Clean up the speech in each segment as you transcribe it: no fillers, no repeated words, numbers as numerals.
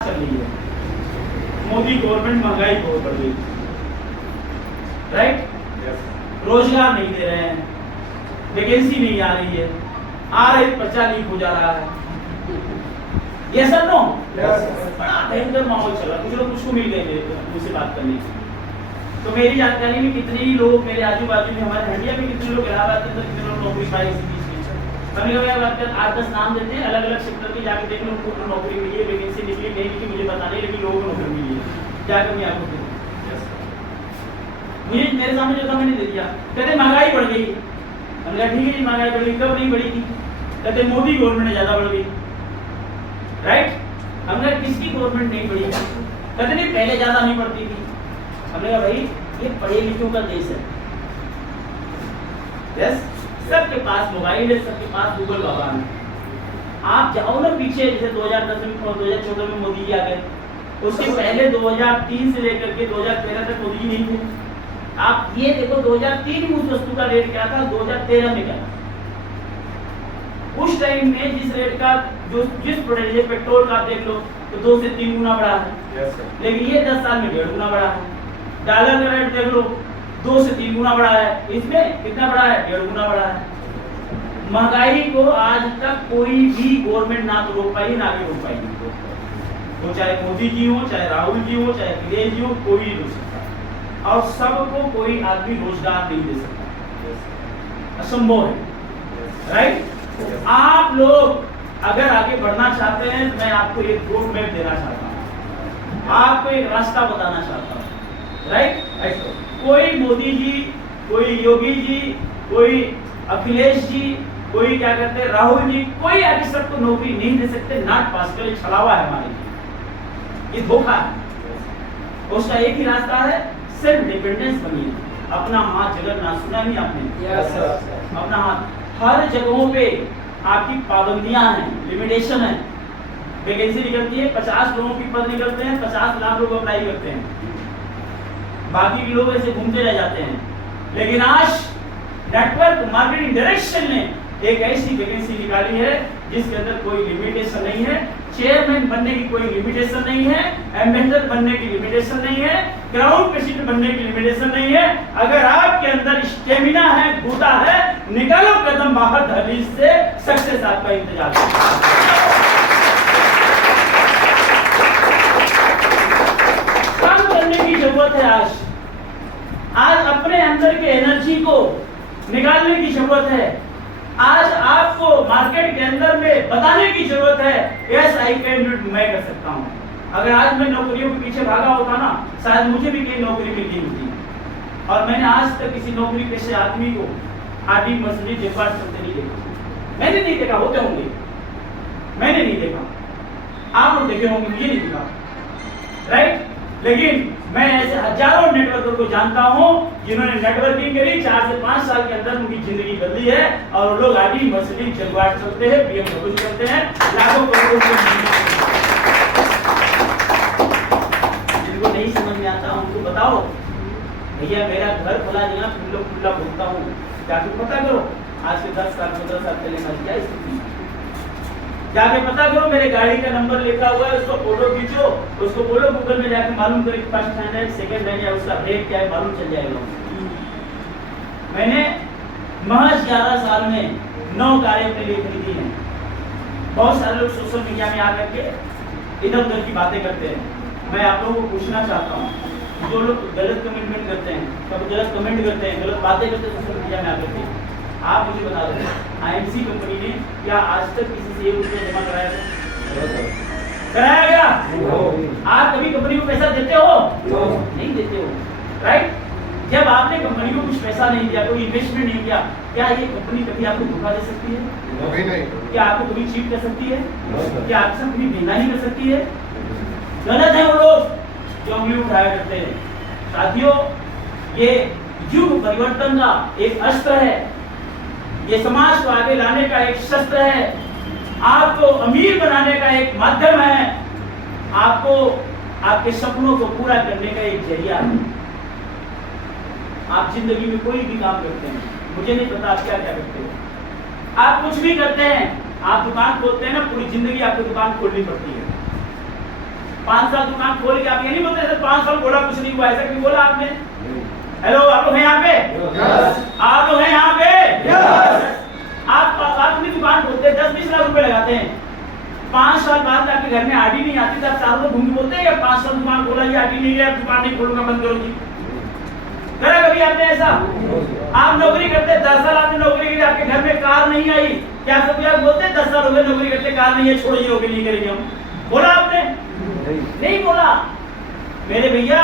चल रही है। मोदी गवर्नमेंट महंगाई बहुत बढ़ गई, राइट? रोजगार नहीं दे रहे हैं, वैकेंसी नहीं आ रही है, आ रही पर्चा लीक हो जा रहा है। ये सब नो बड़ा भयंकर माहौल चल रहा। कुछ लोग मुझको मिल गए थे मुझसे बात करने की, तो मेरी जानकारी में कितने ही लोग मेरे आजू बाजू में, हमारे हंडिया में कितने लोग, इलाहाबाद के अंदर कितने लोग नौकरी पाए इसी बीच में। कभी कभी बात कर 8-10 नाम देते हैं, अलग अलग सेक्टर के जाके देख लो, उनको नौकरी मिली है, वैकेंसी निकली नहीं निकली मुझे पता नहीं, लेकिन लोगों को नौकरी मिली है। जाकर मैं आपको मुझे मेरे सामने जो था मैंने दे दिया। कहते महंगाई बढ़ गई। हमने कहा ठीक है जी, महंगाई बढ़ गई, कब नहीं बढ़ी थी? कहते मोदी गवर्नमेंट ने ज्यादा बढ़ गई, राइट? हमने कहा किसकी गवर्नमेंट नहीं बढ़ी? कहते नहीं पहले ज्यादा नहीं बढ़ती थी। हमने कहा भाई ये पढ़े लिखों का देश है, यस, सबके पास मोबाइल है, सबके पास गूगल बाबा है। आप जाओ ना पीछे, जैसे 2010 में 2014 में मोदी जी आ गए, उसके पहले 2003 से लेकर के 2013 तक मोदी जी नहीं थे। आप ये देखो 2003 में उस वस्तु का रेट क्या था, 2013 में क्या था। उस टाइम में जिस रेट का जिस प्रोडक्ट पेट्रोल का आप देख लो तो 2 से 3 गुना बढ़ा है, लेकिन ये 10 साल में 1.5 गुना बढ़ा है। डॉलर का रेट देख लो 2 से 3 गुना बढ़ा है, इसमें कितना बढ़ा है? 1.5 गुना बढ़ा है। महंगाई को आज तक कोई भी गवर्नमेंट ना तो रोक पाई ना आगे रोक पाई। वो चाहे मोदी जी हो, चाहे राहुल जी हो, चाहे अखिलेश जी हो, कोई नहीं रोक सकता। और सबको कोई आदमी रोजगार नहीं दे सकता, असंभव है, राइट? आप लोग अगर आगे बढ़ना चाहते हैं तो मैं आपको एक रोड मैप देना चाहता हूँ, आपको एक रास्ता बताना चाहता हूँ, राइट? कोई मोदी जी, कोई योगी जी, कोई अखिलेश जी, कोई क्या कहते हैं राहुल जी, कोई आगे सबको नौकरी नहीं दे सकते। नाट पास कर छलावा है हमारे लिए, ये धोखा है। उसका एक ही रास्ता है, सेल्फ डिपेंडेंस बनिए। अपना हाथ जगन्नाथ, सुना नहीं आपने? Yes sir. अपना हाथ। हर जगहों पे आपकी पाबंदियां हैं, लिमिटेशन है। वैकेंसी निकलती है, 50 लोगों की पद निकलते हैं, 50 लाख लोग अप्लाई करते हैं, बाकी के लोग ऐसे घूमते रह जाते हैं। लेकिन आज नेटवर्क मार्केटिंग डायरेक्शन ने एक ऐसी वैकेंसी निकाली है जिसके अंदर कोई लिमिटेशन नहीं है। चेयरमैन बनने की कोई लिमिटेशन नहीं है, एम्बेसडर बनने की लिमिटेशन नहीं है, क्राउन प्रेसिडेंट बनने की लिमिटेशन नहीं है। अगर आपके अंदर स्टेमिना है, गुदा है, निकालो कदम बाहर दहलीज से, सक्सेस आपका इंतजार है। काम करने की जरूरत है। आज अपने अंदर के एनर्जी को निकालने की जरूरत है। आज आपको मार्केट के अंदर में बताने की जरूरत है, yes I can do it, मैं कर सकता हूं। अगर आज मैं नौकरियों के पीछे भागा होता ना, शायद मुझे भी कहीं नौकरी मिल गई होती। और मैंने आज तक किसी नौकरी पेशे आदमी को आदि मर्सिडीज जगबार चलते नहीं देखा। मैंने नहीं देखा, होते होंगे, मैंने नहीं देखा, आप लोग देखे होंगे, मुझे नहीं दिखा, राइट? लेकिन मैं ऐसे हजारों नेटवर्कर को जानता हूं जिन्होंने नेटवर्किंग करी, 4 से 5 साल के अंदर उनकी जिंदगी बदली है। और वो लोग आदि मर्सिडीज जगबार चलते हैं, BMW चलते हैं, लाखों करोड़ों जिनको नहीं समझ में आता उनको बताओ भैया मेरा घर खुला जगह खुला घूमता हूँ, जाके पता करो आज से 10 साल 15 साल पहले मैं क्या स्थिति, जाके पता करो मेरे गाड़ी का नंबर लिखा हुआ है, उसको फोटो खींचो, उसको बोलो गूगल में जाके मालूम करो फर्स्ट हैंड है, सेकंड हैंड है, उसका रेट क्या है, मालूम चल जाएगा। मैंने महज 11 साल में 9 कारें अपने लिए खरीदी हैं। बहुत सारे लोग सोशल मीडिया में आकर के इधर उधर की बातें करते हैं। मैं आप लोगों को पूछना चाहता हूँ, जो लोग गलत कमिटमेंट करते हैं, कभी गलत कमेंट करते हैं, गलत बातें करते हैं सोशल मीडिया में आकर के, आप मुझे बता दो IMC कंपनी ने क्या आज तक किसी से 1 रुपया जमा कराया था? कराया गया? आप कभी कंपनी को पैसा देते हो? नहीं देते हो, राइट? जब आपने कंपनी को कुछ पैसा नहीं दिया, कोई इन्वेस्टमेंट नहीं किया, क्या ये कंपनी कभी आपको धोखा दे सकती है? नहीं। क्या आपको कभी चीट कर सकती है? क्या आपसे कभी बेईमानी कर सकती है? गलत है वो लोग जो उंगली उठाया करते हैं। साथियों, ये युग परिवर्तन का एक अस्त्र है, ये समाज को आगे लाने का एक शस्त्र है, आपको अमीर बनाने का एक माध्यम है, आपको आपके सपनों को पूरा करने का एक जरिया है। आप जिंदगी में कोई भी काम करते हैं, मुझे नहीं पता आप क्या क्या करते हो, आप कुछ भी करते हैं, आप दुकान खोलते हैं ना, पूरी जिंदगी आपको दुकान खोलनी पड़ती है। 5 साल दुकान खोल के आप ये नहीं बोलते सर 5 साल बोला कुछ नहीं हुआ, ऐसा क्यों बोला आपने? हेलो, आप लोग हैं यहाँ पे? आप लोग हैं यहाँ पे? आप अपनी दुकान खोलते 10-20 लाख रुपए लगाते हैं, 5 साल बाद आपके घर में आरडी नहीं आती, तब सालों में घूम बोलते हैं 5 साल दुकान खोला, ये आरडी नहीं है, दुकान नहीं खोलूंगा, बंद करो जी। करा कभी आपने ऐसा? आप नौकरी करते 10 साल आपने नौकरी की, आपके घर में कार नहीं आई, क्या सब यार बोलते 10 साल हो गए नौकरी करते, कार नहीं है, छोड़िए नौकरी नहीं करेंगे हम, बोला आपने? नहीं बोला। मेरे भैया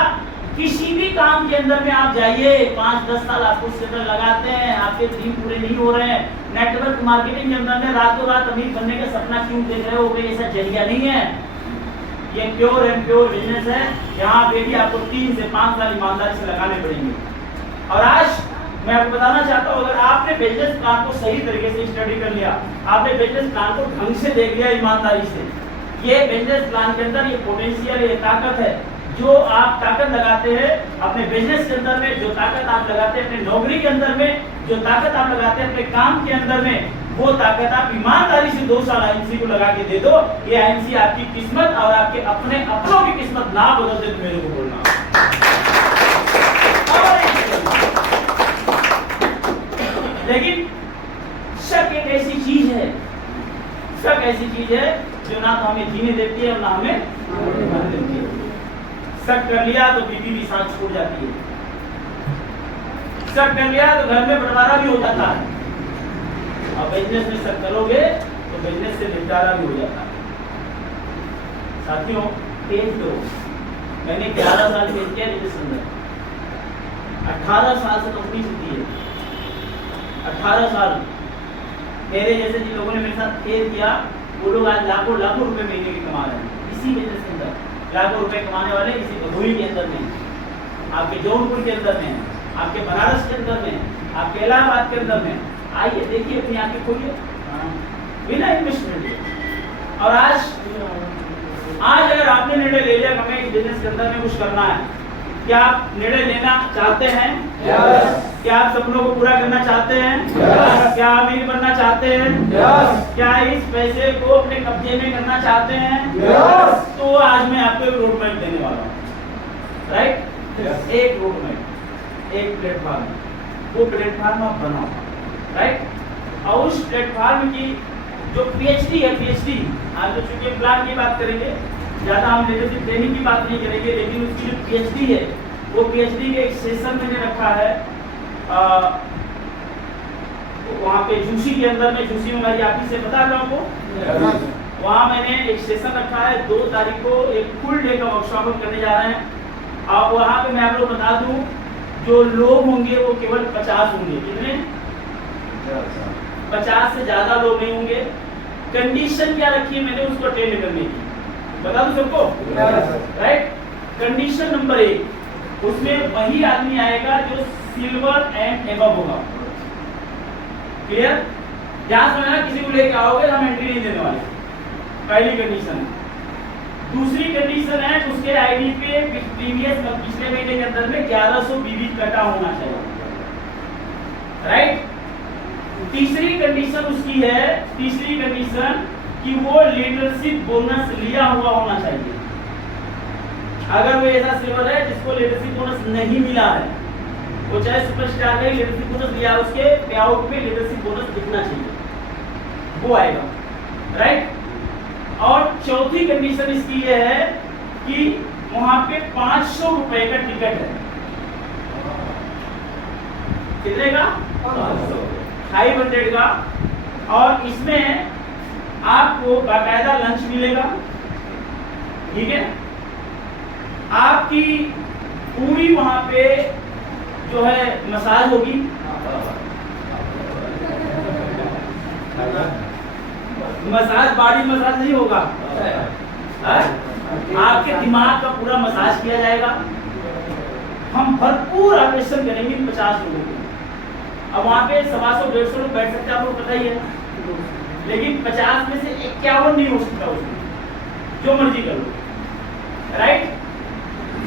किसी भी काम के अंदर में आप जाइए, 5-10 साल आपको सेटल लगाते हैं, आपके ड्रीम पूरे नहीं हो रहे हैं, नेटवर्क मार्केटिंग के अंदर में रातों रात अमीर बनने का सपना क्यों देख रहे हो? ऐसा जरिया नहीं है, ये प्योर एंड प्योर बिजनेस है। यहाँ पे भी आपको 3 से 5 साल ईमानदारी से लगाने पड़ेंगे। और आज मैं आपको बताना चाहता हूँ, अगर आपने बिजनेस प्लान को सही तरीके से स्टडी कर लिया, आपने बिजनेस प्लान को ढंग से देख लिया ईमानदारी से, ये बिजनेस प्लान के अंदर ये पोटेंशियल, ये ताकत है, जो आप ताकत लगाते हैं अपने बिजनेस के अंदर में, जो ताकत आप लगाते हैं अपने नौकरी के अंदर में, जो ताकत आप लगाते हैं अपने काम के अंदर में, वो ताकत आप ईमानदारी से 2 साल आईएनसी को लगा के दे दो। ये आईएनसी आपकी किस्मत और आपके अपने अपनों की किस्मत ना बदल दे तो मेरे को बोलना। लेकिन शक एक ऐसी चीज है, शक ऐसी चीज है जो ना तो हमें जीने देती है और ना हमें मरने देती है। शक कर लिया तो बीवी भी साथ छूट जाती है, शक कर लिया तो घर में बंटवारा भी हो जाता है, और बिजनेस में शक करोगे तो बिजनेस से निपटारा भी हो जाता है। साथियों, तेज दो, मैंने 11 साल फेज किया बिजनेस अंदर, 18 साल से कंपनी चलती है, 18 साल। मेरे जैसे जिन लोगों ने मेरे साथ फेज किया वो लोग आज लाखों रुपए महीने के कमा रहे हैं इसी बिजनेस के अंदर, लाखों रुपए कमाने वाले इसी भदोही के अंदर में, आपके जौनपुर के अंदर में, आपके बनारस के अंदर में, आपके इलाहाबाद के अंदर में। आइए देखिए, अपनी आंखें खोलिए, बिना इन्वेस्टमेंट। और आज अगर आपने निर्णय ले लिया हमें इस बिजनेस के अंदर में कुछ करना है, क्या आप निर्णय लेना चाहते हैं? yes. क्या आप सपनों को पूरा करना चाहते हैं? yes. क्या अमीर बनना चाहते हैं? yes. क्या इस पैसे को अपने कब्जे में करना चाहते हैं? yes. तो आज मैं आपको एक रोड मैप देने वाला हूँ, राइट? yes. एक रोड मैप, एक प्लेटफॉर्म, वो प्लेटफॉर्म आप बनाओ, राइट? और उस प्लेटफॉर्म की जो पीएचडी है, पीएचडी आज तो चूंकि प्लान की बात करेंगे, ज्यादा हम लीडरशिप ट्रेनिंग की बात नहीं करेंगे, लेकिन उसकी जो पीएचडी है, वो पीएचडी के एक सेशन मैंने रखा है वहाँ पे झूसी के अंदर में, झूसी में हमारी ऑफिस से पता है आपको, वहाँ मैंने एक सेशन रखा है 2 तारीख को, एक फुल डे का वर्कशॉप हम करने जा रहे हैं। और वहाँ पे मैं आप लोग बता दूं, जो लोग होंगे वो केवल 50 होंगे, कितने? 50 से ज्यादा लोग नहीं होंगे। कंडीशन क्या रखी है मैंने उसको अटेंड करने की, बता दूं सबको, राइट? कंडीशन नंबर 1, उसमें वही आदमी आएगा जो सिल्वर एंड एबव होगा, क्लियर? ध्यान से ना, किसी को लेकर आओगे हम एंट्री नहीं देने वाले, पहली कंडीशन। दूसरी कंडीशन है उसके आईडी पे प्रीवियस पिछले महीने के अंदर में 1100 बीबी कटा होना चाहिए, राइट? तीसरी कंडीशन उसकी है, तीसरी कंडीशन कि वो लीडरशिप बोनस लिया हुआ होना चाहिए। अगर वो ऐसा सिल्वर है जिसको लीडरशिप बोनस नहीं मिला है, वो चाहे सुपरस्टार का लीडरशिप बोनस लिया, उसके पे आउट में लीडरशिप बोनस दिखना चाहिए, वो आएगा, राइट? और चौथी कंडीशन इसकी ये है कि वहां पे 500 रुपए का टिकट है, कितने का? 500 का। और इसमें आपको बाकायदा लंच मिलेगा, ठीक है? आपकी पूरी वहां पे जो है मसाज होगी, मसाज बॉडी मसाज नहीं होगा, आपके दिमाग का पूरा मसाज किया जाएगा। हम भरपूर ऑपरेशन करेंगे 50 लोगों को। अब वहाँ पे 100-150 लोग बैठ सकते हैं, आपको पता ही है, लेकिन 50 में से 51 नहीं हो सकता उसमें, जो मर्जी कर लो, राइट?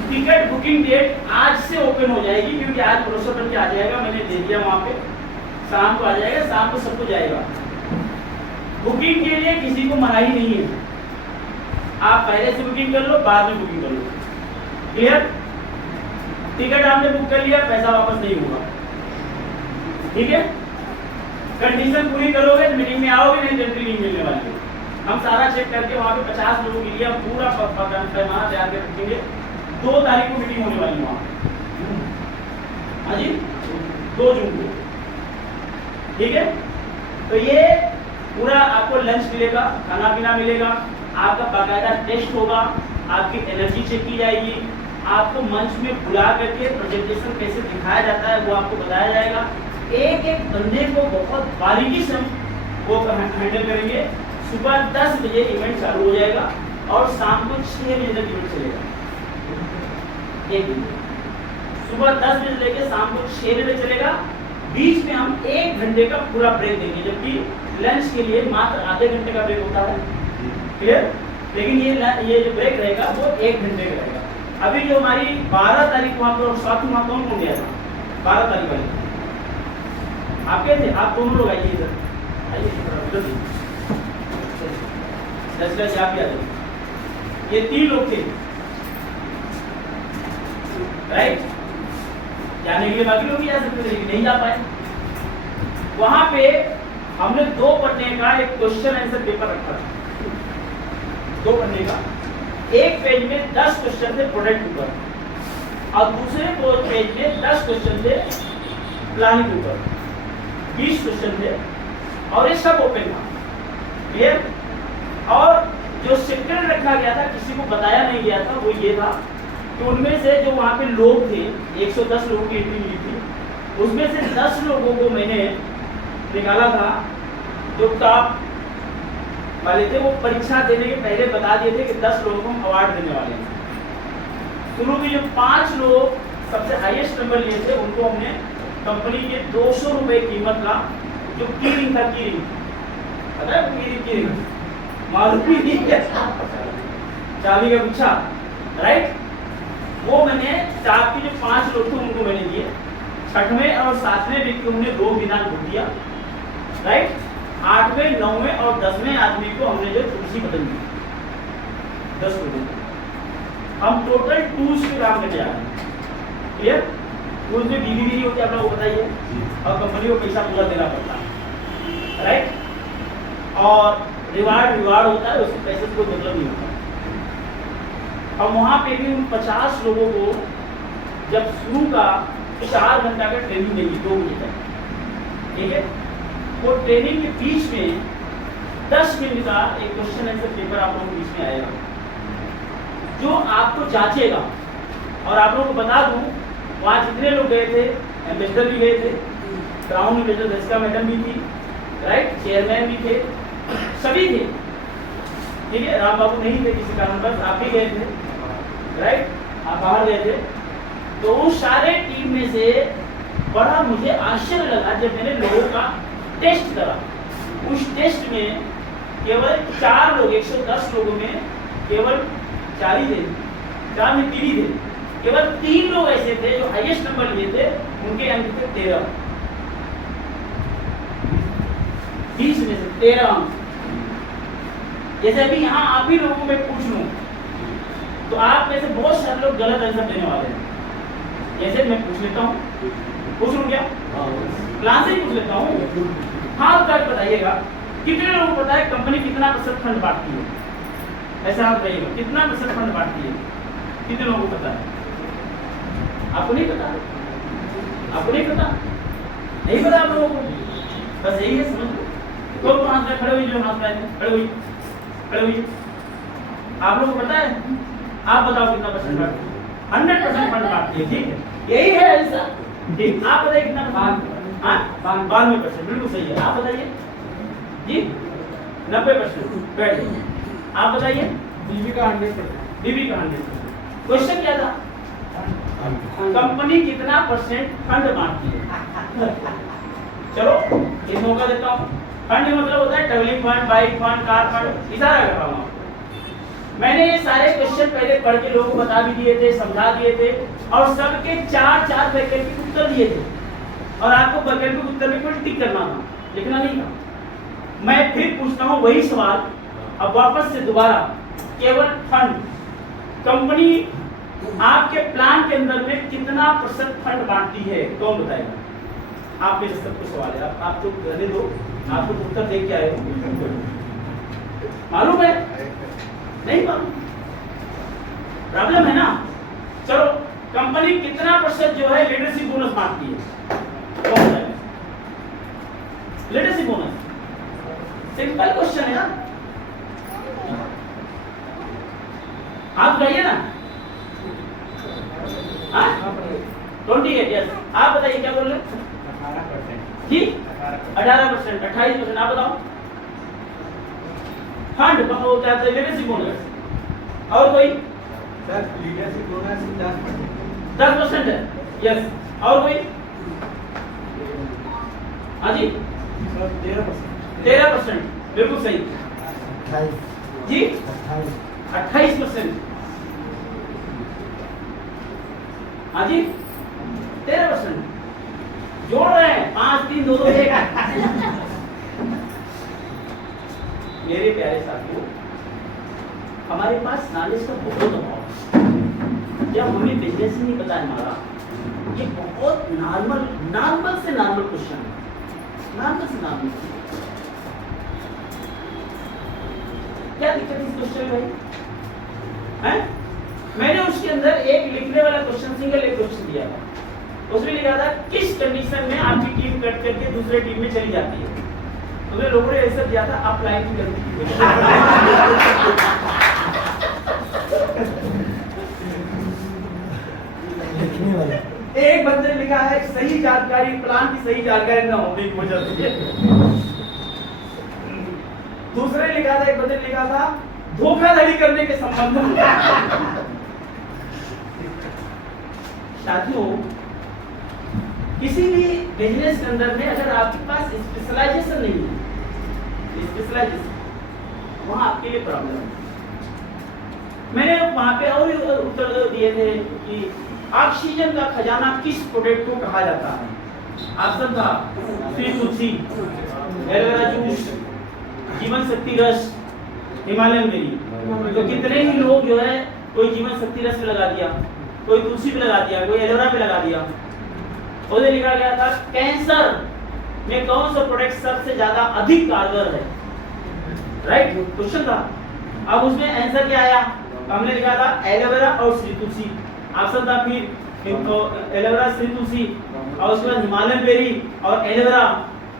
टिकट बुकिंग डेट आज से ओपन हो जाएगी, क्योंकि आज प्रोसेस बन के आ जाएगा, मैंने दे दिया वहाँ पे, शाम को आ जाएगा, शाम को सबको जाएगा। बुकिंग के लिए किसी को मनाही नहीं है, आप पहले से बुकिंग कर लो, बाद में बुकिंग कर लो। क्लियर? टिकट आपने बुक कर लिया, पैसा वापस नहीं होगा। ठीक है? कंडीशन पूरी करोगे तो मीटिंग में आओगे, नहीं एंट्री नहीं मिलने वाली है। हम सारा चेक करके वहाँ पे 50 लोगों के लिए हम पूरा पैमाना तैयार कर रखेंगे। 2 तारीख को मीटिंग होने वाली है वहाँ। हाँ जी, 2 जून को। ठीक है? तो ये पूरा आपको लंच मिलेगा, खाना पीना मिलेगा, आपका बाकायदा टेस्ट होगा, आपकी एनर्जी चेक की जाएगी, आपको मंच में बुला करके प्रेजेंटेशन कैसे दिखाया जाता है वो आपको बताया जाएगा। एक एक बंदे को बहुत बारीकी से वो हैंडल करेंगे। सुबह 10 बजे इवेंट चालू हो जाएगा और शाम को 6 बजे तक इवेंट चलेगा। एक दिन सुबह 10 बजे लेके शाम को 6 बजे चलेगा। बीच में हम 1 घंटे का पूरा ब्रेक देंगे, जबकि लंच के लिए मात्र आधे घंटे का ब्रेक होता है। क्लियर? लेकिन ये जो ब्रेक रहेगा वो 1 घंटे का रहेगा। अभी जो हमारी 12 तारीख वहाँ पर साथ में कौन कौन गया था? 12 तारीख वाली आप गए थे? आप दोनों लोग आइए इधर, आइए आप भी आ जाइए। ये 3 लोग थे, राइट? जाने के लिए बाकी लोग भी जा सकते थे, लेकिन नहीं जा पाए। वहां पे हमने 2 पन्ने का एक क्वेश्चन आंसर पेपर रखा था। 2 पन्ने का, एक पेज में 10 क्वेश्चन थे प्रोडक्ट के ऊपर और दूसरे पेज में 10 क्वेश्चन थे प्लानिंग के ऊपर। 20 क्वेश्चन थे और ये सब ओपन था। क्लियर? और जो सेक्रेट रखा गया था, किसी को बताया नहीं गया था, वो ये था कि उनमें से जो वहाँ पे लोग थे, 110 लोगों की एंट्री मिली थी, उसमें से 10 लोगों को मैंने निकाला था जो टॉप वाले थे। वो परीक्षा देने के पहले बता दिए थे कि 10 लोगों को हम अवार्ड देने वाले हैं। शुरू में जो 5 लोग सबसे हाईएस्ट नंबर लिए थे उनको हमने कंपनी के 200 रुपए कीमत का जो की रिंग था, की रिंग पता है, की रिंग मालूम ही नहीं है, चाबी का गुच्छा, राइट? वो मैंने चार की जो 5 लोग थे उनको मैंने दिए। 6वें और 7वें व्यक्ति को हमने 2 विधान भोट दिया, राइट? 8वें 9वें और 10वें आदमी को हमने जो छोटी सी बदल दी, 10 लोगों को। हम टोटल टूल्स पे काम करने जा रहे हैं। क्लियर? टूल्स में बीबी होती है, आप लोगों को बताइए, और कंपनी को पैसा पूरा देना पड़ता है, राइट? और रिवार्ड होता है, उसके पैसे कोई मतलब नहीं होता। और वहाँ पे भी उन 50 लोगों को जब शुरू का 4 घंटा का ट्रेनिंग देंगे 2 बजे तक। ठीक है? वो ट्रेनिंग के बीच में 10 मिनट का एक क्वेश्चन आंसर पेपर आप लोगों के बीच में आएगा जो आपको जांचेगा। और आप लोगों को बता दूं, वहाँ जितने लोग गए थे, एम्बेसडर भी गए थे, क्राउन एम्बेसडर दर्शिका मैडम भी थी, राइट? चेयरमैन भी थे, सभी थे। ठीक है? राम बाबू नहीं थे किसी कारण पर, आप भी गए थे, राइट? आप बाहर गए थे। तो उस सारे टीम में से बड़ा मुझे आश्चर्य लगा जब मैंने लोगों का टेस्ट करा। उस टेस्ट में केवल 4 लोग, 110 लोगों में केवल 4 ही थे, 4 में 3 ही थे। केवल 3 लोग ऐसे थे जो हाईएस्ट नंबर लिए थे, उनके अंक थे 13। 20 में से 13 अंक। जैसे अभी यहाँ आप ही लोगों में पूछ लूं तो आप में से बहुत सारे लोग गलत आंसर देने वाले हैं। जैसे मैं पूछ लेता हूँ, पूछ लूँ क्या? प्लान से ही पूछ लेता हूँ। हाँ, तक बताइएगा कितने लोगों को पता है कंपनी कितना % फंड बांटती है? ऐसा आप बताइएगा, कितना % फंड बांटती है? कितने लोगों को पता है? आपको नहीं पता? आपको नहीं पता? नहीं पता आप लोगों को? बस यही है, समझ लो। तो हाथ में खड़े हुई, जो हाथ में खड़े हुई, खड़े हुई। आप लोगों को पता है? आप बताओ कितना % बांटती है? 100% फंड बांटती है। ठीक है, यही है ऐसा। ठीक, आप बताइए कितना? 92%। बिल्कुल सही है। आप बताइए जी? 90%। बैठ जाइए। आप बताइए? बीबी का 100%। बीबी का 100%। क्वेश्चन क्या था? कंपनी कितना % फंड बांटती है? चलो एक मौका देता हूँ। फंड मतलब होता है travelling fund, bike fund, car fund, इशारा कर रहा हूँ। मैंने ये सारे क्वेश्चन पहले पढ़ के लोगों को बता भी दिए थे, समझा दिए थे, और सबके 4 वैकल्पिक उत्तर दिए थे। और आपको वैकल्पिक उत्तर में कोई टिक करना था, लिखना नहीं था। मैं फिर पूछता हूँ वही सवाल अब वापस से दोबारा केवल फंड, कंपनी आपके प्लान के अंदर में कितना % फंड बांटती है, कौन बताएगा? आप मेरे से सबको सवाल है, आप तो रहने दो, आपको उत्तर दे के आए हो, मालूम है? नहीं मालूम, प्रॉब्लम है ना। चलो, कंपनी कितना % जो है लीडरशिप बोनस बांटती है, कौन बताएगा? लीडरशिप बोनस, सिंपल क्वेश्चन है यार, आप बताइए ना। 28, यस। आप बताइए क्या बोल रहे हैं? 18% जी, 18%, 28%। आप बताओ। फंड वो क्या है? Leadership bonus. और कोई? सर लीडरशिप बोनस 10% है, यस। और कोई? हाँ जी, 13%, बिल्कुल सही। 28 जी, 28%। हाँ जी, 13%। जोड़ रहे हैं, 5 3 2 2 1। मेरे प्यारे साथियों, हमारे पास नॉलेज का बहुत अभाव है। जब हमें बिजनेस ही नहीं पता है हमारा, ये बहुत नॉर्मल से नॉर्मल क्वेश्चन है, नॉर्मल से नॉर्मल। क्या दिक्कत है इस क्वेश्चन में भाई? हैं? मैंने उसके अंदर एक लिखने वाला क्वेश्चन, सिंगल एक क्वेश्चन दिया था, उसमें लिखा था किस कंडीशन में आपकी टीम कट करके दूसरे टीम में चली जाती है। उसमें लोगों ने ऐसा दिया था, अप्लाई की गलती की वजह लिखने वाला। एक बंदे ने लिखा है सही जानकारी, प्लान की सही जानकारी न होने की वजह से। दूसरे ने लिखा था, एक बंदे ने लिखा था धोखाधड़ी करने के संबंध में। साथियों, किसी भी बिजनेस के अंदर में अगर आपके पास स्पेशलाइजेशन नहीं है, स्पेशलाइजेशन, वहां आपके लिए प्रॉब्लम है। मैंने वहां पे और उत्तर दिए थे कि ऑक्सीजन का खजाना किस प्रोडक्ट को कहा जाता है? ऑप्शन था श्री तुलसी, एलोवेरा जूस, जीवन शक्ति रस, हिमालयन बेरी। तो कितने ही लोग जो है, कोई जीवन शक्ति रस पे लगा दिया, कोई तुलसी पे लगा दिया, कोई एलोवेरा पे लगा दिया। उसे लिखा गया था कैंसर में कौन सा प्रोडक्ट सबसे ज्यादा अधिक कारगर है, राइट क्वेश्चन था। अब उसमें आंसर क्या आया? हमने लिखा था एलोवेरा और श्री तुलसी। ऑप्शन था फिर एलोवेरा, श्री तुलसी, और उसके बाद हिमालयन बेरी और एलोवेरा,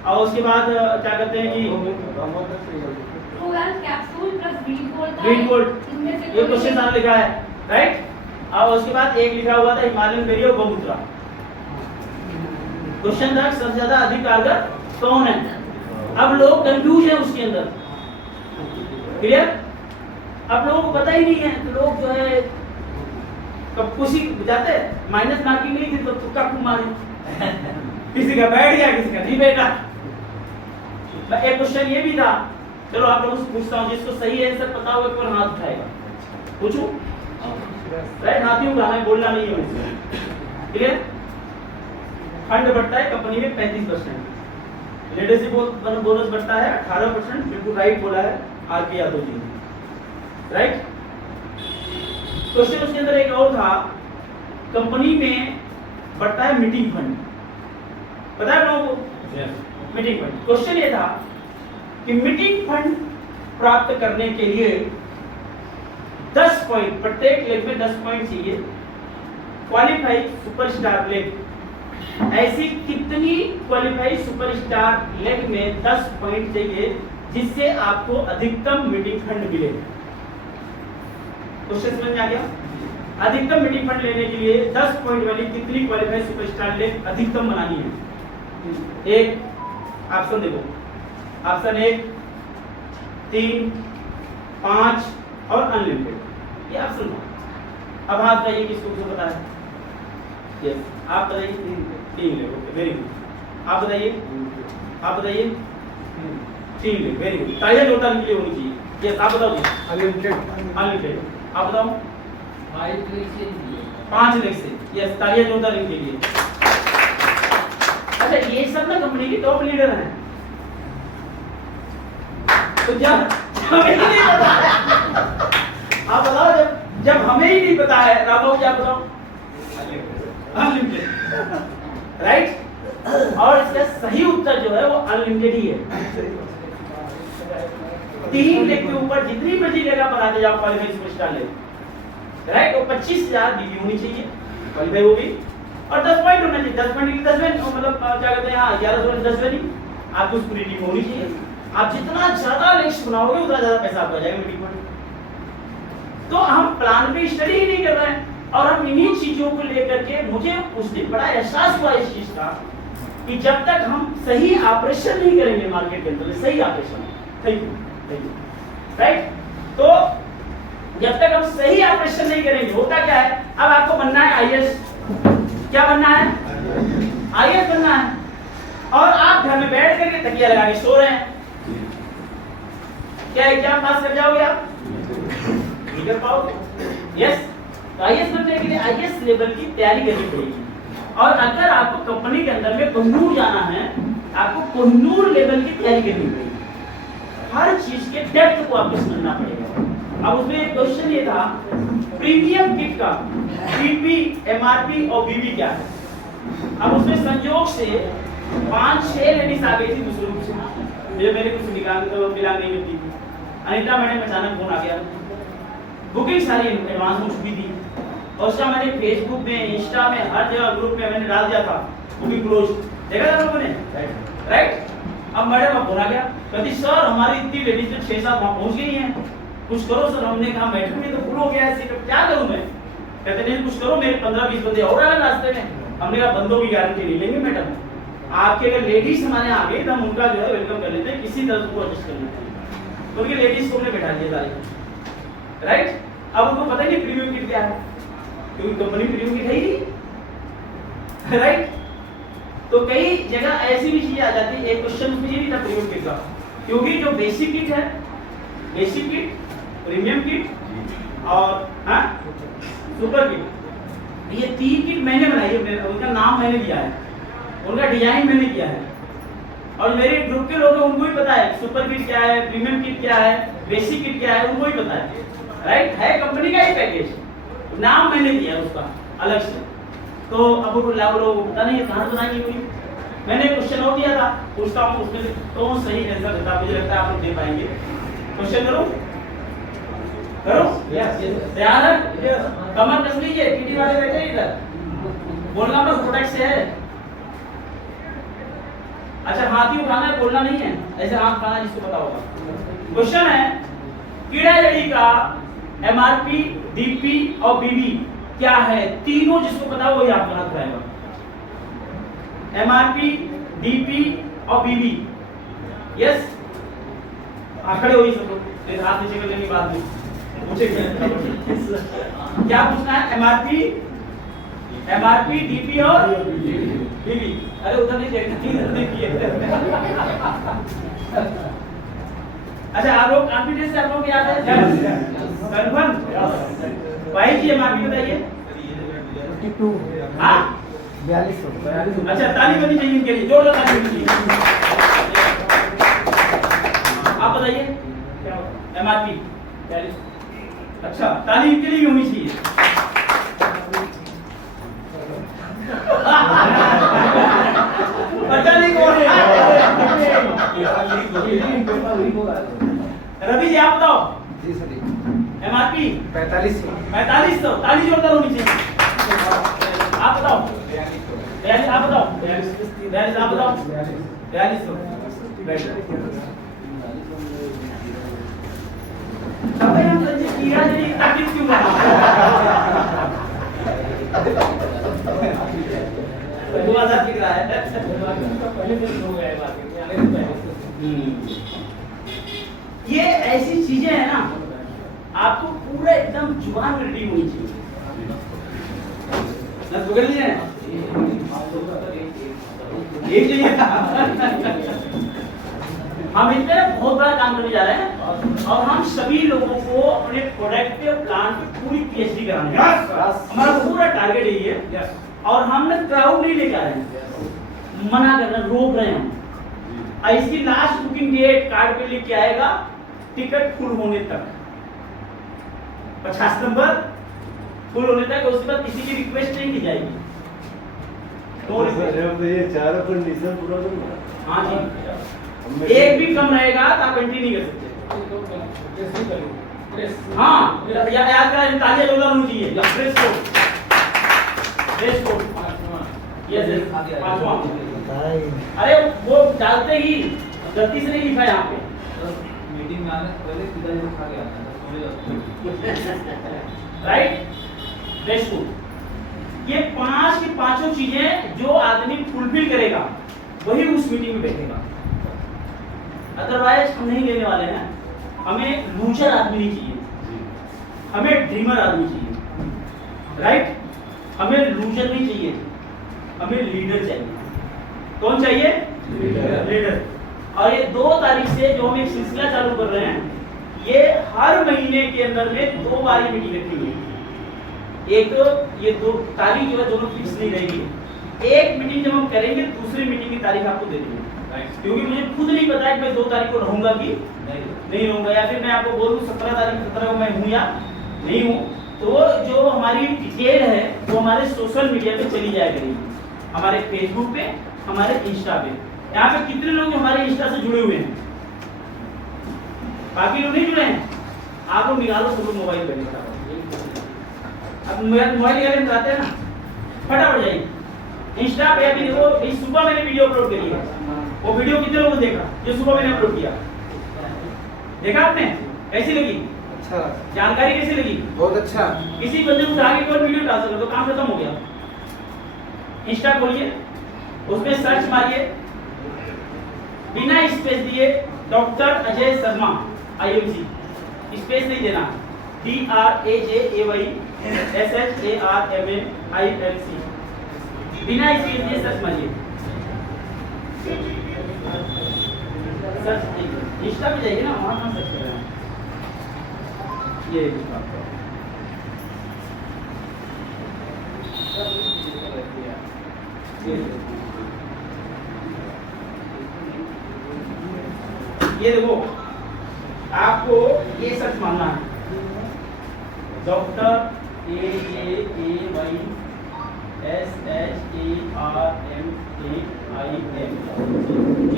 और उसके बाद क्या कहते हैं कि कैप्सूल प्लस ग्रीन गोल्ड, ये क्वेश्चन सारा लिखा है, राइट। और उसके बाद एक लिखा हुआ था हिमालयन बेरी और गौमूत्र। क्वेश्चन था सबसे ज्यादा अधिक कारगर कौन है। अब लोग कंफ्यूज हैं उसके अंदर, क्लियर? अब लोगों को पता ही नहीं है, तो लोग जो है कब खुशी जाते माइनस मार्किंग नहीं थी तो तुक्का खूब मारे। किसी का बैठ गया, किसी का नहीं बैठा। एक क्वेश्चन ये भी था, चलो आप लोगों से पूछता हूँ, जिसको सही आंसर पता होगा तो हाथ उठाएगा। पूछूं? राइट, हाथ ही उठाना है, बोलना नहीं है मुझसे, क्लियर? फंड बढ़ता है कंपनी में 35%, लीडरशिप बोनस बढ़ता है 18%, बिल्कुल राइट बोला है RP Yadav ji, right. Question उसके अंदर एक और था, कंपनी में बढ़ता है मीटिंग फंड, पता है लोगों को? Meeting fund. क्वेश्चन ये था कि मीटिंग फंड प्राप्त करने के लिए 10 पॉइंट, प्रत्येक लेग में 10 पॉइंट चाहिए। क्वालिफाइड सुपरस्टार लेग, ऐसी कितनी क्वालिफाइड सुपरस्टार लेग में 10 पॉइंट चाहिए जिससे आपको अधिकतम मीटिंग फंड मिले? क्वेश्चन समझ में आ गया? अधिकतम मीटिंग फंड लेने के लिए 10 पॉइंट वाली कितनी क्वालिफाइड सुपरस्टार लेग अधिकतम बनानी है? एक ऑप्शन देखो, ऑप्शन 1, 3, 5 और अनलिमिटेड, ये ऑप्शन था। अब हाथ बताइए किसको किसको पता है? यस, आप बताइए। 3 ले, ओके, वेरी गुड। आप बताइए, आप बताइए। 3 ले, वेरी गुड। तालियां जोरदार के लिए होनी चाहिए। यस, आप बताओ जी। अनलिमिटेड, अनलिमिटेड, आप बताओ। 5 लेग से, यस, तालियां जोरदार इनके लिए। अच्छा, ये सब ना कंपनी के टॉप लीडर हैं, तो जब हमें नहीं पता आप बताओ, जब हमें ही नहीं पता है तो आप लोग क्या बताओ? Unlimited, right? और इसका सही उत्तर जो है वो अनलिमिटेड ही है। 3 लाख के ऊपर जितनी मर्जी जगह बनाते जाओ क्वालिफाई सुपरस्टार ले, राइट? और 25,000 डीबी होनी चाहिए, क्वालिफाई होगी, और 10 पॉइंट होना चाहिए। 10 पॉइंट 10वें मतलब क्या कहते हैं, हाँ 11 10वें नहीं, आपको उस पूरी टीम होनी चाहिए। आप जितना ज्यादा लिस्ट बनाओगे उतना ज्यादा पैसा आपका जाएगा मीटिंग में। तो हम प्लान पे स्टडी ही नहीं कर रहे हैं, और हम इन्हीं चीजों को लेकर के, मुझे उस दिन बड़ा एहसास हुआ इस चीज का कि जब तक हम सही ऑपरेशन नहीं करेंगे मार्केट के अंदर, सही ऑपरेशन, थैंक यू, राइट? तो जब तक हम सही ऑपरेशन नहीं करेंगे, होता क्या है, अब आपको बनना है आईएएस। क्या बनना है? आईएएस बनना है, और आप घर में बैठ करके तकिया लगा के सो रहे हैं। क्या एग्जाम पास कर जाओगे आप? नहीं कर पाओगे। यस, तो आईएएस बनने के लिए आईएएस लेवल की तैयारी करनी पड़ेगी। और अगर आपको कंपनी के अंदर में कोहिनूर जाना है, आपको कोहिनूर लेवल की तैयारी करनी पड़ेगी। हर चीज के डेप्थ को आपको समझना पड़ेगा। अब उसमें एक क्वेश्चन ये था, प्रीमियम किट का पीपी, एमआरपी और बीबी क्या है? अब उसमें संयोग से 5-6 लेडीज आ गई थी दूसरे रूप से, जो मेरे कुछ मिला नहीं मिलती थी। अनिता मैडम अचानक फोन आ गया, बुकिंग सारी एडवांस हो चुकी थी, और उसका मैंने फेसबुक में, इंस्टा में, हर जगह ग्रुप में मैंने डाल दिया था बुकिंग क्लोज, देखा था लोगों ने, राइट? अब मैडम अब फोन आ गया, कहती सर हमारी इतनी लेडीज तो 6-7 वहां पहुंच गई हैं, कुछ करो सर। हमने कहा मैडम ये तो फुल हो गया है, क्या करूं मैं? कहते नहीं कुछ करो, मेरे 15-20 बंदे और आ गए रास्ते में। हमने कहा बंदों की गारंटी नहीं लेंगे मैडम, आपके अगर लेडीज हमारे आ गई तो हम उनका जो है वेलकम कर लेते हैं, किसी तरह को एडजस्ट कर लेते हैं। तो उनकी लेडीज को हमने बैठा दिया सारे, राइट? अब उनको पता ही नहीं प्रीमियम किट क्या है, क्योंकि कंपनी प्रीमियम किट है ही नहीं, राइट? तो कई जगह ऐसी भी चीजें आ जाती है। एक क्वेश्चन उसमें ये भी था प्रीमियम किट का, क्योंकि जो बेसिक किट है, बेसिक किट, प्रीमियम किट और हाँ सुपर किट, ये 3 किट मैंने बनाई है, उनका नाम मैंने दिया है, उनका डिजाइन मैंने किया है, और मेरे ग्रुप के लोग उनको ही पता है सुपर किट क्या है, प्रीमियम किट क्या है, बेसिक किट क्या है, उनको ही पता है, राइट? है कंपनी का ही पैकेज, नाम मैंने दिया है उसका अलग से। तो अब वो लोगों को पता नहीं है कहाँ बनाएंगे कोई। मैंने क्वेश्चन और दिया था, पूछता हूँ उसमें से कौन सही आंसर देता है, मुझे लगता है आप लोग दे पाएंगे। क्वेश्चन करो तैयार है? कमर कस लीजिए, टीटी वाले बैठे इधर, बोलना बस प्रोडक्ट से है। अच्छा, हाथ ही उठाना है, बोलना नहीं है, ऐसे हाथ उठाना जिसको पता होगा। क्वेश्चन है, कीड़ा जड़ी का एमआरपी, डीपी और बीबी क्या है? तीनों जिसको पता हो वही आपका हाथ उठाएगा। एमआरपी, डीपी और बीबी, यस? खड़े हो सब लोग, हाथ नीचे कर लेंगे बाद में पूछे क्या पूछना है? एमआरपी, डीपी और बीबी। अरे उधर नहीं देखना, इधर देखिए। अच्छा, आप लोग कॉन्फिडेंस से आप लोग याद है? कंफर्म? भाई जी एमआरपी बताइए। 52 हाँ 42। अच्छा, ताली बनी चाहिए इनके लिए, जोरदार ताली बनी चाहिए। आप बताइए एमआरपी 42। अच्छा, ताली इनके लिए होनी चाहिए। पता नहीं कौन है। रवि जी आप बताओ। जी सर। एमआरपी 4500। ताली जोरदार होनी चाहिए। आप बताओ। 42 आप बताओ। 42 आप बताओ। 4200। अबे हम संजय कीड़ा जी ताकत क्यों बना? वो आजाद की रहा है। पहले दिन हो गया बात ये ऐसी चीजें हैं ना, आपको पूरा एकदम जुबान में रेडी होनी चाहिए। ना पकड़ लिए एक चाहिए हम इस पे बहुत बड़ा काम करने जा रहे हैं, और हम सभी लोगों को अपने प्रोडक्ट के प्लान पे पूरी पीएचडी कराने हैं। हमारा पूरा टारगेट यही है। और हम क्राउड नहीं लेकर आ रहे हैं, मना कर रहे हैं, रोक रहे हैं। इसकी लास्ट बुकिंग डेट कार्ड पे लिख के आएगा, टिकट फुल होने तक। 50 नंबर फुल होने तक, उसके बाद किसी की रिक्वेस्ट नहीं की जाएगी। तो ये चारों कंडीशन पूरा करना। हाँ जी, एक भी कम रहेगा तो आप एंट्री नहीं कर सकते। हाँ, याद करा, तालियां जोरदार होनी चाहिए। प्रेस कोड यस, पांचवा। अरे वो डालते ही गलती से नहीं लिखा यहाँ पे। मीटिंग में आने से पहले सीधा ये खा गया राइट, प्रेस कोड। ये 5 की 5 चीजें जो आदमी फुलफिल करेगा वही उस मीटिंग में बैठेगा, अदरवाइज हम नहीं लेने वाले हैं। हमें लूजर आदमी नहीं चाहिए, हमें ड्रीमर आदमी चाहिए। राइट, हमें लूजर नहीं चाहिए, हमें लीडर चाहिए। कौन चाहिए? लीडर। और ये 2 तारीख से जो हम एक सिलसिला चालू कर रहे हैं, ये हर महीने के अंदर में 2 बार ये मीटिंग रखी हुई है। एक तो ये 2 तारीख जो है दोनों फिक्स नहीं रहेगी। एक मीटिंग जब हम करेंगे, दूसरी मीटिंग की तारीख आपको दे देंगे, क्योंकि मुझे खुद नहीं पता है कि मैं 2 तारीख को रहूंगा कि नहीं रहूंगा, या फिर मैं आपको बोल दूं 17 तारीख 17 को मैं हूं या नहीं हूं। तो जो हमारी डिटेल है वो हमारे सोशल मीडिया पे चली जाया करेगी, हमारे फेसबुक पे, हमारे इंस्टा पे। यहाँ पे कितने लोग हमारे इंस्टा से जुड़े हुए हैं? बाकी लोग नहीं जुड़े हैं? आप लोग निकालो सब लोग मोबाइल पे, अब मोबाइल निकाले आते हैं ना, फटाफट जाइए इंस्टा पे। अभी देखो, इस सुबह मैंने वीडियो अपलोड करी है, वो वीडियो कितने लोगों ने देखा जो सुबह मैंने अपलोड किया? देखा आपने? कैसी लगी? अच्छा, जानकारी कैसी लगी? बहुत अच्छा। किसी बंदे को उठा के कोई वीडियो डाल सकते, तो काम खत्म हो गया। इंस्टा खोलिए, उसमें सर्च मारिए, बिना स्पेस दिए doctor Ajay Sharma IMC, space नहीं देना, DRAJAYSHARMAILC, बिना स्पेस दिए सर्च मारिए। सर्च इंस्टा पे जाइए ना, वहां कहाँ सर्च कर रहे हैं? ये देखो, आपको ये सर्च मानना है, डॉक्टर AJAYSHARMAILC,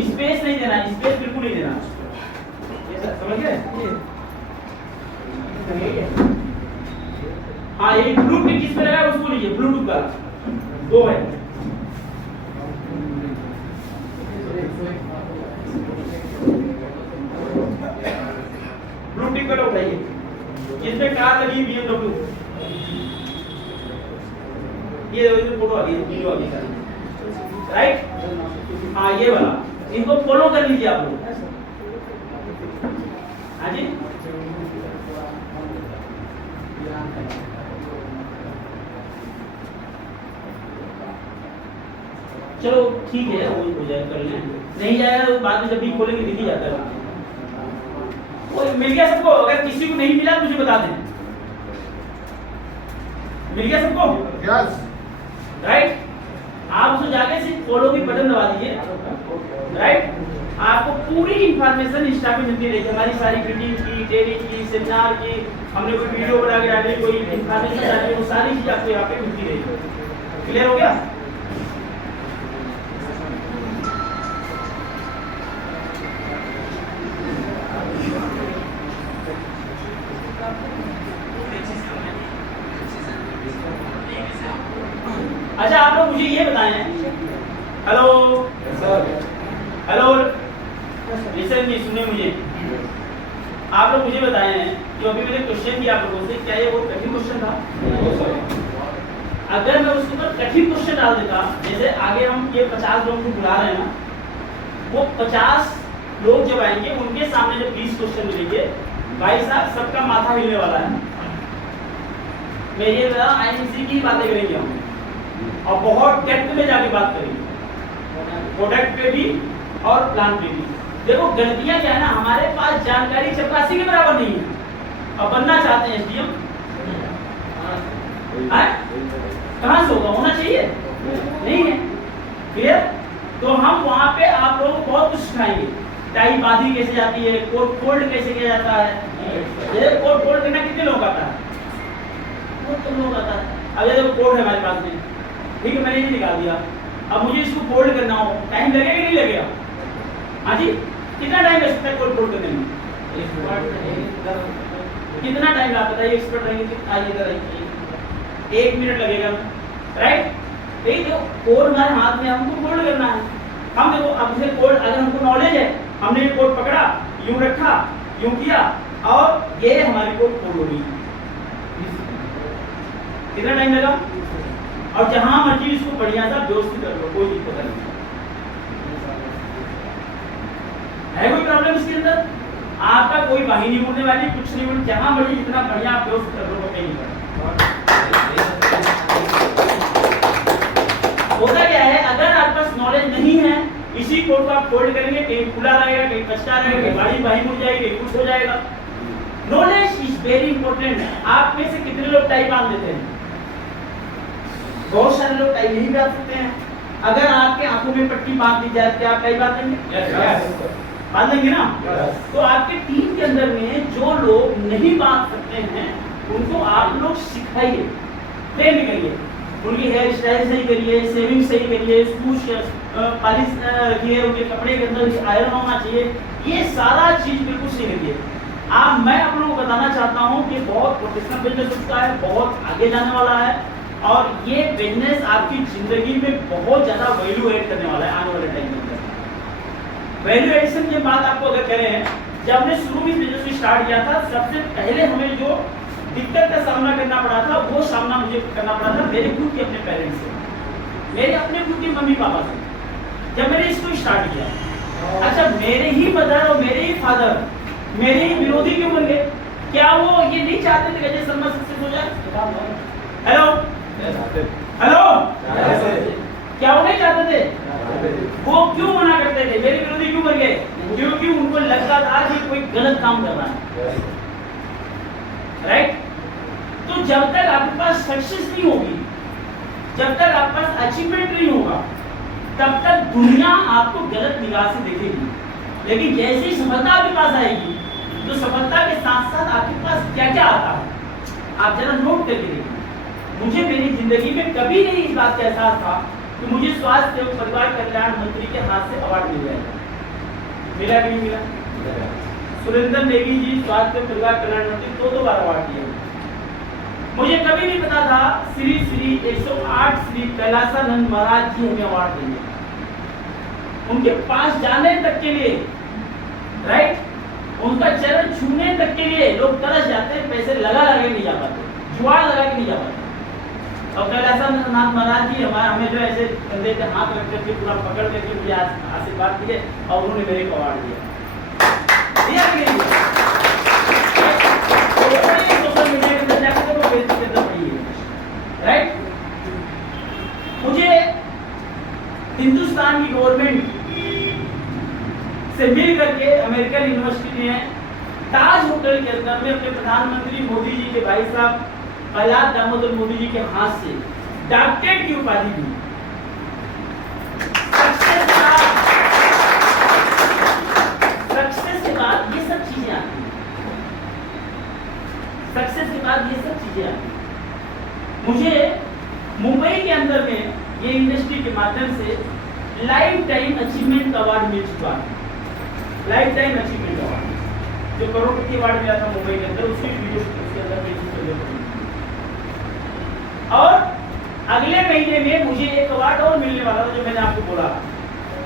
स्पेस नहीं देना, स्पेस बिल्कुल नहीं देना, ये समझ गए? हाँ, ये ब्लूटूथ किस पे लगा है उसको लीजिए, ब्लूटूथ का 2 है। ब्लूटूथ का उठाइए, जिसमें कार लगी BMW, ये देखो फोटो आ गई, वीडियो आ गई, राइट? हाँ, ये वाला, इनको फॉलो कर लीजिए आप लोग। हाँ जी, चलो ठीक है, वो हो जाए, कर लें। नहीं जाएगा तो बाद में जब भी खोलेंगे दिख ही जाता है। वो मिल गया सबको? अगर किसी को नहीं मिला मुझे बता दें। मिल गया सबको? यस। राइट, आप उसको जाके सिर्फ फॉलो की बटन दबा दीजिए। राइट, आपको पूरी इंफॉर्मेशन इंस्टा पे मिलती रहेगी, हमारी सारी मीटिंग की, ट्रेनिंग की, सेमिनार की, हमने कोई वीडियो बना के डाली, कोई इंफॉर्मेशन डाली, वो सारी चीज आपको यहाँ पे मिलती रहेगी। क्लियर हो गया? अच्छा, आप लोग मुझे ये बताएं, हेलो हेलो, लिसन जी, सुने मुझे। आप लोग मुझे बताएं कि अभी मैंने क्वेश्चन किया आप लोगों से, क्या ये बहुत कठिन क्वेश्चन था? अगर मैं उसके ऊपर कठिन क्वेश्चन डाल देता, जैसे आगे हम ये 50 लोगों को बुला रहे हैं ना, वो 50 लोग जब आएंगे उनके सामने जब 20 क्वेश्चन मिलेंगे, भाई साहब सबका माथा हिलने वाला है। मैं ये बता, IMC की बातें करेंगे हम, और बहुत डेप्थ में जाके बात करेंगे, प्रोडक्ट पे भी और प्लान पे भी। देखो गलतियां क्या है ना, हमारे पास जानकारी चपरासी के बराबर नहीं है, और बनना चाहते हैं SDM, कहाँ से होगा? होना चाहिए, नहीं है। क्लियर? तो हम वहां पे आप लोगों को बहुत कुछ सिखाएंगे, टाई बांधी कैसे जाती है, कोट फोल्ड कैसे किया जाता है। ये कोट फोल्ड करना कितने लोग आता है? बहुत कम लोग आता है। अब जैसे कोड है हमारे पास में, ठीक है, मैंने ये निकाल दिया, अब मुझे इसको फोल्ड करना हो, टाइम लगेगा कि नहीं लगेगा? हाँ जी, कितना टाइम लगता है कोड फोल्ड करने में? कितना टाइम आप बताइए, एक्सपर्ट रहेंगे, आइए इधर आइए, 1 मिनट लगेगा, राइट? देखिए जो कोड हमारे हाथ में, हमको फोल्ड करना है। हम देखो, अब जैसे कोड अगर हमको नॉलेज है, हमने ये कोड पकड़ा, यूं रखा, यूं किया, और ये हमारी कोड फोल्ड हो गई। कितना टाइम लगा? और जहां मर्जी इसको बढ़िया सा व्यवस्थित कर लो, कोई दिक्कत नहीं है। कोई प्रॉब्लम इसके अंदर? आपका कोई वाही नहीं उड़ने वाली, कुछ नहीं उड़, जहां मर्जी जितना बढ़िया आप व्यवस्थित कर लो, कहीं नहीं होता क्या है, अगर आपके पास नॉलेज नहीं है, इसी कोड को आप फोल्ड करेंगे, कहीं खुला रहेगा, कहीं कच्चा रहेगा, कहीं बड़ी वाही मुड़ जाएगी, कहीं कुछ हो जाएगा। Knowledge is very important. आप में से कितने लोग टाई बांध देते हैं? बहुत सारे लोग टाई नहीं बांध सकते हैं। अगर आपके आंखों में पट्टी बांध दी जाए, क्या आप टाई बांध देंगे? बांध देंगे ना? तो आपके टीम के अंदर में जो लोग नहीं बांध सकते हैं, उनको आप लोग सिखाइए, ट्रेन करिए, उनकी हेयर स्टाइल सही करिए, सेविंग सही करिए, पॉलिश रखिए, उनके कपड़े के अंदर आयरन होना चाहिए, ये सारा चीज बिल्कुल सही रखिए। मैं आप लोगों को बताना चाहता हूँ कि बहुत प्रोफेशनल बिजनेस होता है, बहुत आगे जाने वाला है, और ये बिजनेस आपकी जिंदगी में बहुत ज्यादा वैल्यू ऐड करने वाला है आने वाले टाइम में। वैल्यू एडिशन की बात आपको अगर करें, जब हमने शुरू में बिजनेस को स्टार्ट किया था, सबसे पहले हमें जो दिक्कत का सामना करना पड़ा था, वो सामना मुझे करना पड़ा था मेरे खुद के अपने पेरेंट्स से, मेरे अपने खुद के मम्मी पापा से, जब मैंने इसको स्टार्ट किया। अच्छा, मेरे ही मदर और मेरे ही फादर मेरे ही विरोधी क्यों बन गए? क्या वो ये नहीं चाहते थे कि अजय शर्मा सक्सेस हो जाए? हेलो हेलो, क्या वो नहीं चाहते थे? वो क्यों मना करते थे? मेरे विरोधी क्यों बन गए? क्योंकि उनको लगता था कि कोई गलत काम कर रहा है, राइट? तो जब तक आपके पास सक्सेस नहीं होगी, जब तक आपके पास अचीवमेंट नहीं होगा, तब तक दुनिया आपको गलत निगाह से देखेगी। लेकिन जैसे ही सफलता आपके पास आएगी, तो सफलता के साथ साथ आपके पास क्या क्या आता है, आप जरा नोट करके देखिए। मुझे मेरी जिंदगी में कभी नहीं इस बात का एहसास था कि मुझे स्वास्थ्य एवं परिवार कल्याण मंत्री के हाथ से अवार्ड मिल जाएगा। मिला कि नहीं मिला? सुरेंद्र नेगी जी स्वास्थ्य एवं परिवार कल्याण मंत्री 2 बार अवार्ड दिए। मुझे कभी नहीं पता था श्री 108 श्री कैलासानंद महाराज जी हमें अवार्ड देंगे। उनके पास जाने तक के लिए, राइट, उनका चरण छूने तक के लिए लोग तरस जाते हैं, पैसे लगा के नहीं जा पाते, जुगाड़ लगा के नहीं जा पाते। और कैलासानंद महाराज जी हमें जो ऐसे कंधे पे हाथ रख करके पूरा पकड़ करके मुझे आशीर्वाद दिए, और उन्होंने मेरे को अवार्ड दिया। सोशल मीडिया के अंदर जाकर वो बेइज्जती करना पड़ी है, राइट? मुझे हिंदुस्तान की गवर्नमेंट से मिल करके अमेरिकन यूनिवर्सिटी ने ताज होटल के अंदर में अपने प्रधानमंत्री मोदी जी के भाई साहब प्रहलाद दामोदर मोदी जी के हाथ से डॉक्टरेट की उपाधि दी। सक्सेस के बाद ये सब चीजें आती हैं, सक्सेस के बाद ये सब चीजें आती हैं। मुझे मुंबई के अंदर में ये इंडस्ट्री के माध्यम से लाइफ टाइम अचीवमेंट अवार्ड मिल चुका है। लाइफ टाइम अचीवमेंट अवार्ड जो करोड़पति अवार्ड मिला था मुंबई के अंदर, उसकी वीडियो उसके अंदर। और अगले महीने में मुझे एक अवार्ड और मिलने वाला था, जो मैंने आपको बोला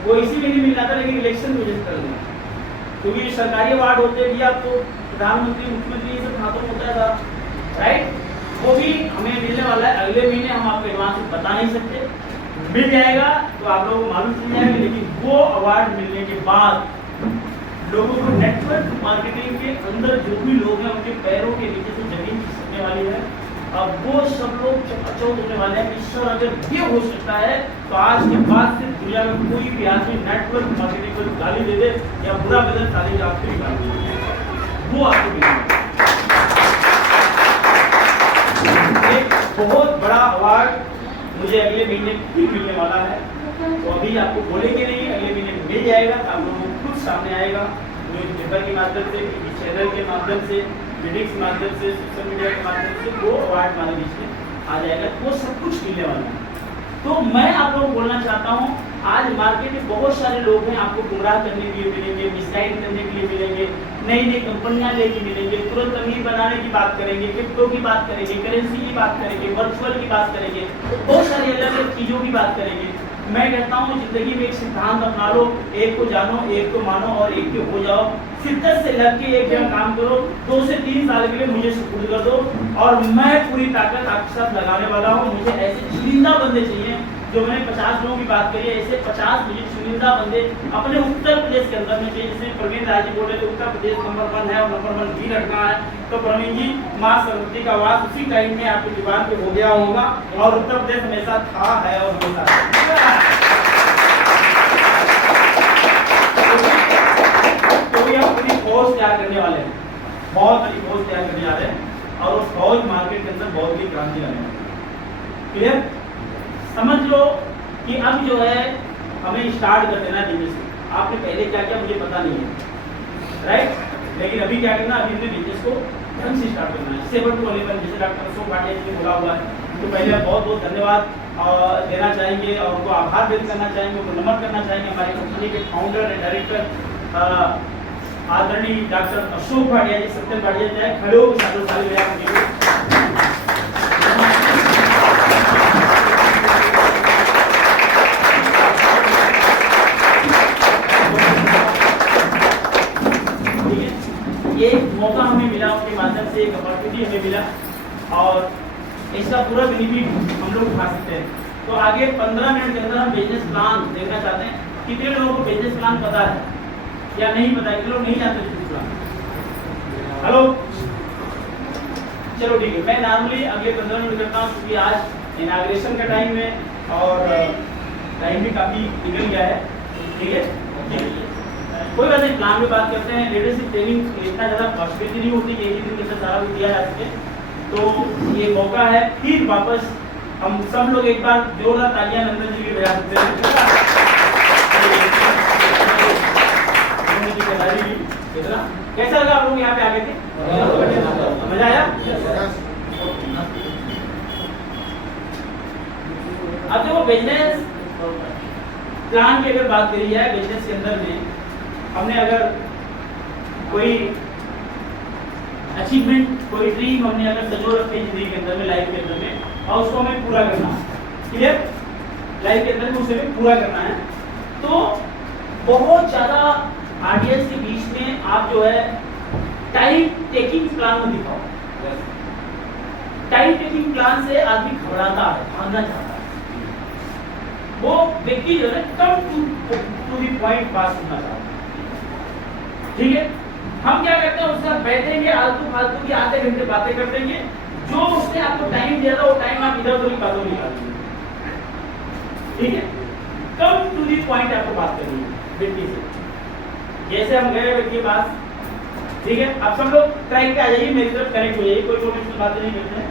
वो इसी महीने मिलना था, लेकिन इलेक्शन की वजह से कर दिया, क्योंकि सरकारी अवार्ड होते भी आप तो प्रधानमंत्री मुख्यमंत्री ये सब हाथों में होता था, राइट? वो भी हमें मिलने वाला है अगले महीने। हम आपको एडवांस में बता नहीं सकते, मिल जाएगा तो आप लोगों को मालूम चल जाएगा। लेकिन वो अवार्ड मिलने के बाद लोगों को नेटवर्क मार्केटिंग के अंदर जो भी लोग हैं, उनके पैरों के नीचे से जमीन खिसकने वाली है। अब वो सब लोग चौंक होने वाले हैं कि सर अगर ये हो सकता है तो आज के बाद से दुनिया में कोई भी आदमी नेटवर्क मार्केटिंग को गाली दे दे या बुरा बदल डाले, आपको भी गाली दे, वो आपको मिलेगा। एक बहुत बड़ा अवार्ड मुझे अगले महीने भी मिलने वाला है, तो अभी आपको बोलेंगे नहीं, अगले महीने मिल जाएगा, आप लोगों को खुद सामने आएगा, न्यूज़पेपर के माध्यम से, चैनल के माध्यम से, मीटिंग्स के माध्यम से, सोशल मीडिया के माध्यम से वो अवार्ड हमारे बीच में आ जाएगा, वो सब कुछ मिलने वाला है। तो मैं आप लोगों को बोलना चाहता हूँ, आज मार्केट में बहुत सारे लोग हैं, आपको गुमराह करने के लिए मिलेंगे, मिसगाइड करने के लिए मिलेंगे, नई नई कंपनियां लेके मिलेंगे, तुरंत अमीर बनाने की बात करेंगे, क्रिप्टो की बात करेंगे, करेंसी की बात करेंगे, वर्चुअल की बात करेंगे, बहुत सारी अलग अलग चीज़ों की बात करेंगे। मैं कहता हूँ जिंदगी में एक सिद्धांत अपना लो, एक को जानो, एक को मानो और एक के हो जाओ। शिद्दत से लग के एक जगह काम करो, 2 से 3 साल के लिए मुझे सुपुर्द कर दो और मैं पूरी ताकत आपके साथ लगाने वाला हूँ। मुझे ऐसे चुनिंदा बंदे चाहिए, जो मैंने 50 लोगों की बात करी है, ऐसे 50 मुझे चुनिंदा बंदे अपने उत्तर प्रदेश के अंदर में चाहिए। जैसे प्रवीण राय जी बोल रहे थे उत्तर प्रदेश नंबर 1 है और नंबर 1 भी रखना है, तो प्रवीण जी माँ सरस्वती का वास उसी टाइम में आपकी जुबान पे हो गया होगा और उत्तर प्रदेश हमेशा था, है और हमेशा पूरी फौज तैयार करने वाले हैं, बहुत बड़ी फौज तैयार करने जा रहे हैं और उस फौज मार्केट के अंदर बहुत बड़ी क्रांति लाने वाली है। क्लियर? समझ लो कि अब जो है हमें स्टार्ट कर देना बिजनेस। आपने पहले क्या किया मुझे पता नहीं है, राइट? लेकिन अभी क्या करना, अभी अपने बिजनेस को ढंग से स्टार्ट करना है। 7 to 11 जैसे डॉक्टर अशोक भाटिया जी ने बोला हुआ है, तो पहले बहुत बहुत धन्यवाद देना चाहेंगे और उनको आभार व्यक्त करना चाहेंगे, उनको नमन करना चाहेंगे। हमारी कंपनी के फाउंडर एंड डायरेक्टर आदरणीय डॉक्टर अशोक भाटिया जी, सत्यम भाटिया जी, खड़े हो सालों साल में आप ये मौका हमें मिला, उसके माध्यम से एक अपॉर्चुनिटी हमें मिला और इसका पूरा बेनिफिट हम लोग उठा सकते हैं। तो आगे 15 मिनट के अंदर हम बिजनेस प्लान देखना चाहते हैं। कितने लोगों को बिजनेस प्लान पता है या नहीं पता है? कितने लोग नहीं जानते बिजनेस प्लान? हेलो, चलो ठीक है। मैं नॉर्मली अगले 15 मिनट करता हूँ क्योंकि आज इनाग्रेशन का टाइम है और टाइम भी काफ़ी निकल गया है। ठीक है, कोई बात नहीं, प्लान में बात करते हैं। लीडरशिप ट्रेनिंग इतना ज़्यादा पॉसिबिलिटी नहीं होती कि एक ही दिन के अंदर सारा कुछ दिया जा सके, तो ये मौका है फिर वापस हम सब लोग एक बार जोरदार तालियां नंदन जी की बजा सकते हैं। कैसा लगा आप लोग यहाँ पे आगे थे? मजा आया? अब देखो बिजनेस प्लान की अगर बात करी जाए, बिजनेस के अंदर में हमने अगर कोई अचीवमेंट, कोई ड्रीम हमने अगर सजो रखी है जिंदगी के अंदर में, लाइफ के अंदर में, और उसको हमें पूरा करना है, क्लियर? लाइफ के अंदर में उसे भी पूरा करना है, तो बहुत ज़्यादा ऑडियंस के बीच में आप जो है टाइम टेकिंग प्लान में दिखाओ। टाइम टेकिंग प्लान से आदमी घबराता है, भागना चाहता है। वो व्यक्ति जो है कम टू दी पॉइंट पास करना चाहता है। ठीक है, हम क्या करते हैं, उसके साथ बैठेंगे, आलतू फालतू की आधे घंटे बातें कर देंगे, जो उसने आपको टाइम दिया था वो टाइम आप इधर उधर की बातों में निकाल देंगे। ठीक है, कम टू दी पॉइंट आपको बात करनी है व्यक्ति से। जैसे हम गए व्यक्ति के पास, ठीक है, अब सब लोग ट्राई पे आ जाइए, मेरी तरफ कनेक्ट हो जाइए, कोई प्रोफेशनल बातें नहीं करते हैं।